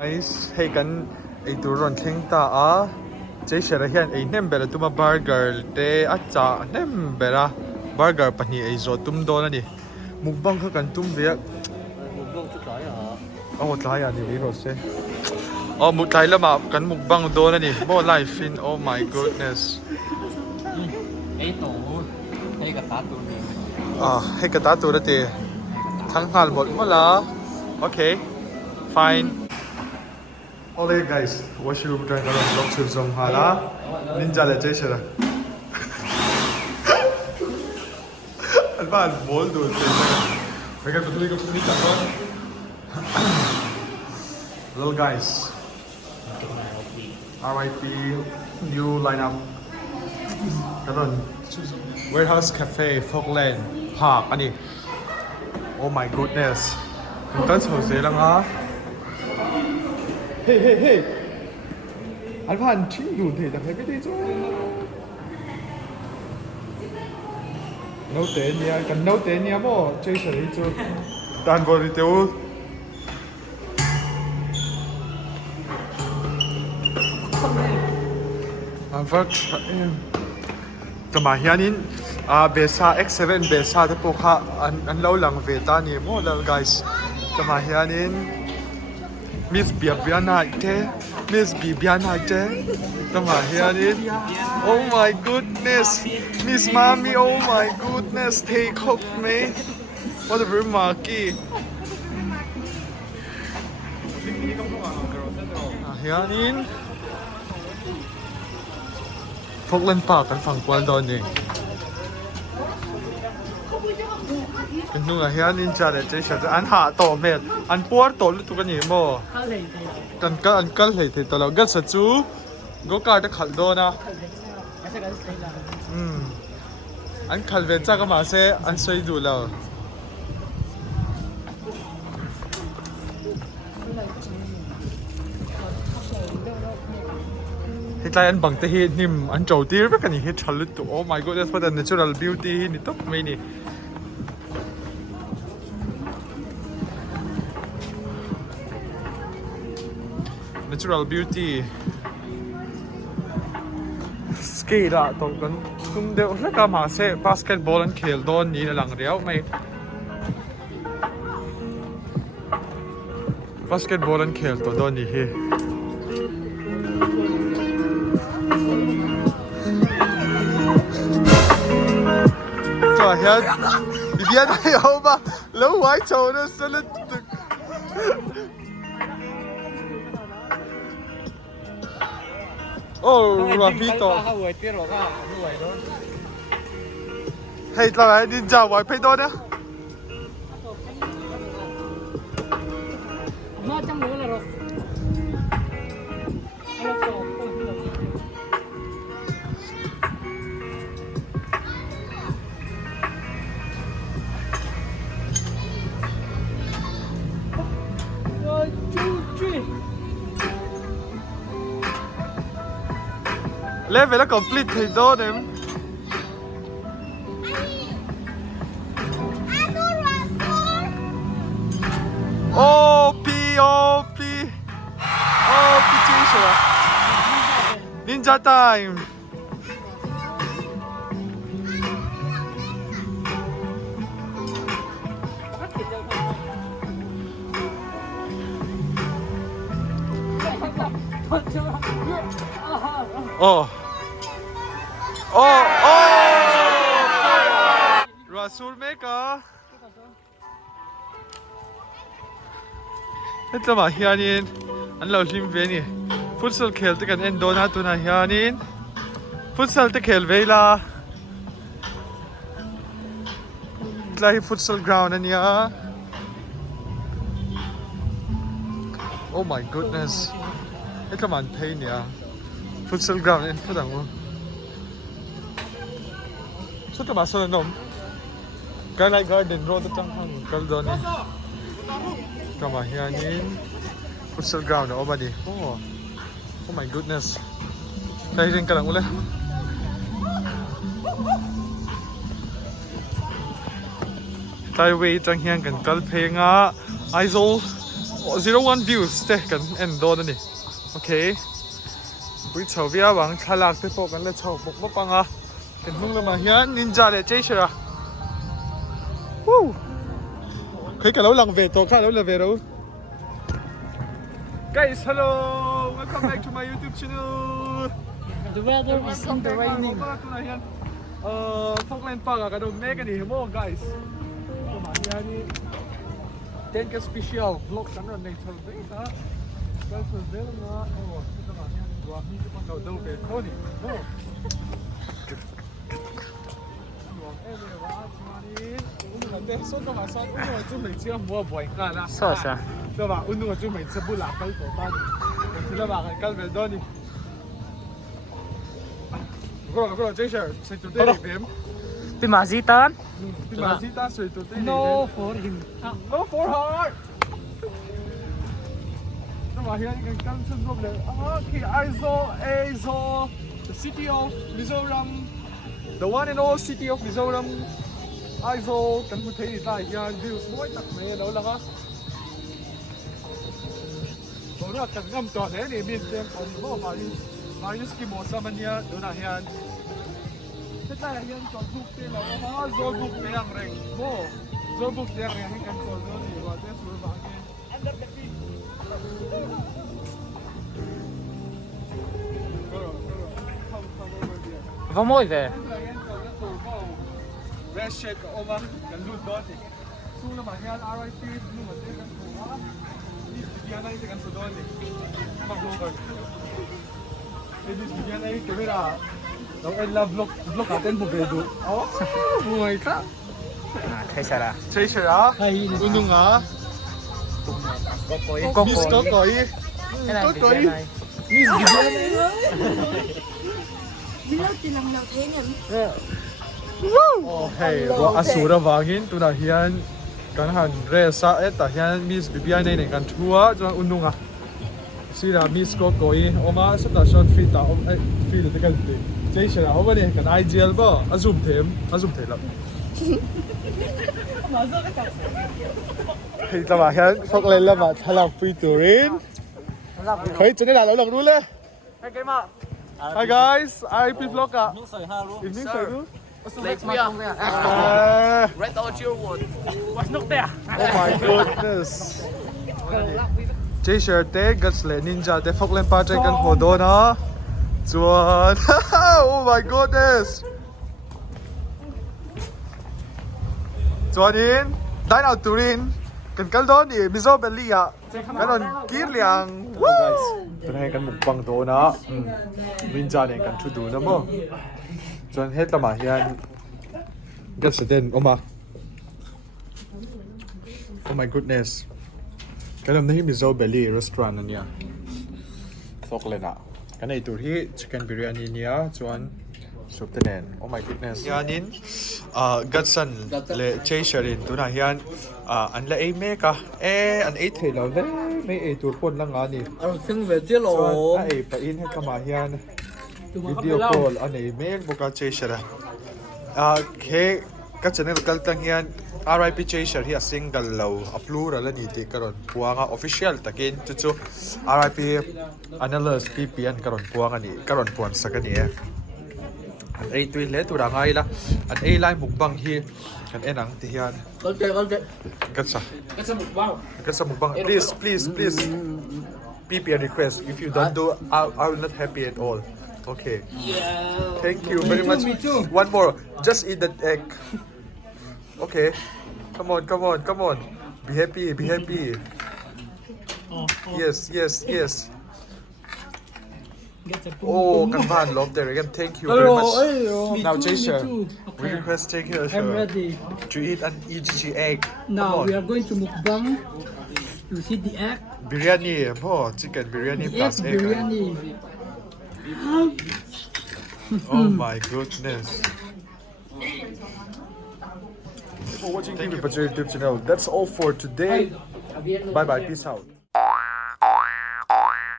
Guys, hey kan ei turon thing ta a che shara hian ei nem bela tuma burger te acha nem bela burger pani ei zo tum don ani mukbang kha kan tum ve mukbang chu tlai a oh tlai ani vi ro se oh mu tlai lama kan mukbang don ani mo life in oh my goodness ei to ei ka ta tu ni hey ka ta tu ra te thang hal mot mo la okay fine. Alright guys, wash your drink around block to some hala. Ninja le chase ra. Alban bol do. Make up to go to the little guys. RIP, new lineup. Karon, Warehouse Cafe, Falkland Park. Ani. Oh my goodness. Kan so se lang ha. Hey! Alban, 친구 돼. 나 해게 되죠. No tenia, kan no tenia mo. Jason ito. Dan bol ito. Anfat. Kamahianin besa X7 besa te po kha an lo lang ve ta ni mo lal guys. Kamahianin Miss Bibiana ite, Miss Bibiana ite, come here it. Oh my goodness, Miss Mommy, oh my goodness, take off me. What a remarky. Here in Falkland Park, ang fangkwal doon eh. Kan nung ahian in chale che sha an ha to met an por to lu tu kan ni mo kan ka an kal hei the to lo ga sa chu go ka ta khal do na an khal ve cha ka ma se an sei du lo hitlai an bang te hi nim an chou tir ve kan ni he thal lu tu oh my god that's what the natural beauty ni top me ni natural beauty skate ah to kan kum de la ka ma se basketball an khel don ni la lang riau mai basketball an khel to don ni he to hian bibian ai ho ba lo wai chou na salut Oh, Rapito. Hey, tao đi chào ngoài pay đó. Nó trong nữa là rồi. Level là complete thì đó em. OP teacher. Ninja time. Rasul Meka. Ito ba hianin an lo lim ve ni futsal khel te kan en dona tu na hianin futsal te khel veila tlai futsal ground ania. Oh my goodness. Ito man pain ya. Futsal ground en padang mo. So to maso na nom. Garlic garden road at ang kaldon. Kama hianin futsal ground oh badi. Oh my goodness. Tayo rin ka lang ulit. Tayo wait ang hiyang kan kalpe nga Aizol 01 views เจ๊กันเอ็นโดนนี่โอเควิชาวิอาวังทลากไปพอกันแล้วชาวบุกมาปังอ่ะเป็นมึงละมาเฮียนินจาเลยเจ๊เชียร์วู้เคยกันแล้วหลังเวทตัวข้าแล้วเลยเวท Guys hello welcome back to my YouTube channel The weather is in the raining. พวกเล่นปากกับกระโดดเมกันดิโม่ guys ประมาณนี้เต้นกันสเปเชียลบล็อกกันในทะเลนะก็คือเวลาโอ้ประมาณนี้ว่ามีทุกคนเราดูเป็นคนนี่โม่对，说干嘛说？我就每次摸不应该啦。是是。对吧？我就每次不拿高头打你，我知道吧？跟别多你。过来，这事谁做对里边？พี่มาซีตัน พี่มาซีตา谁做对里边 No for him No for her 那么现在刚出国的，Okay, I saw the city of Mizoram, the one and all city of Mizoram. I saw กันพูดถึงได้ยังวิวสวยตักเมย์แล้วล่ะครับตอนนี้กันงำตอนนี้นี่มีเต็มคนบ่มาอยู่สกีโมซามันเนี่ยดูนะเฮียนที่ได้เฮียนจอดบุกเตียงแล้วจอดบุกเตียงแรงบ่จอดบุกเตียงแรงให้กันจอดนี่ว่าจะสวยบางที Under the feet Vamos ver. Red shirt ka oma kan lut doti. Sula mahyan RIP nu mate kan kuha. Ni bigyan ay kan sudoni. Mag-over. This bigyan ay camera. Nang I love vlog atin po bedo. Oh, buhay ka. Treasure. Treasure ah. Unong ah. Kokoy. Miss Kokoy. Kokoy. Miss bigyan ay. Bilau thiamlo thế nhỉ? Oh hey, wa asura avangin tu na hian kan han resa eta hian Miss Bibian nei kan thua chuan ununga sira Miss Kokoi oma sata shot free ta free le kan te chei ra over ne kan ideal ba azum them la hey ta ma hian phok lên la ma thalak free turin khoi chen la lo lang ru le Hey cái mà. Hi guys I be vlogger Nước sợi ha luôn. evening sir Let's be Red or chill wood. What's not there? Oh my goodness. T-shirt te guts le ninja te phok len pa chai kan ho do na. Chuan. Oh my goodness. Chuan in dine out turin kan kal don ni mizo belia. Kanon kir liang. Guys. Tunai kan mukbang do na. Ninja ne kan thu du na mo. Chuan het lama hian guts den oma. Oh my goodness. Kalam na hi Mizo Belly restaurant na niya. Thok le na. Kana itur hi chicken biryani niya chuan soup tenen. Oh my goodness. Yanin gatsan le cheisharin tuna hian an la ei me ka an ei thei lo ve me ei tur pon lang ani. Anh xin về chiếc lỗ. Chuan ai pa in he kama hian video call an ei me boka cheishara. Ke ka channel kal tang hian RIP Chaser hi a single lo a plural ani ti karon puanga official takin chu RIP analyst PP an karon puanga ni karon puan sakani an ei tui le tu rangai la an ei lai mukbang hi kan enang ti hian Con chơi. katsa Cái sao một bao. katsa mukbang please PP a request if you don't do I will not happy at all. Okay. Yeah. Thank you very much. Me too. One more. Just eat that egg. Okay. Come on. Be happy. Yes. Get a Oh, Kanban, love there again. Thank you very much. Now, Jason, we request take here I'm ready. to eat an EGG egg. Now Come we on. are going to mukbang. You see the egg? Biryani, chicken biryani The plus egg egg. biryani. Oh my goodness. For watching, thank you for your YouTube channel. That's all for today. Bye bye. Peace out.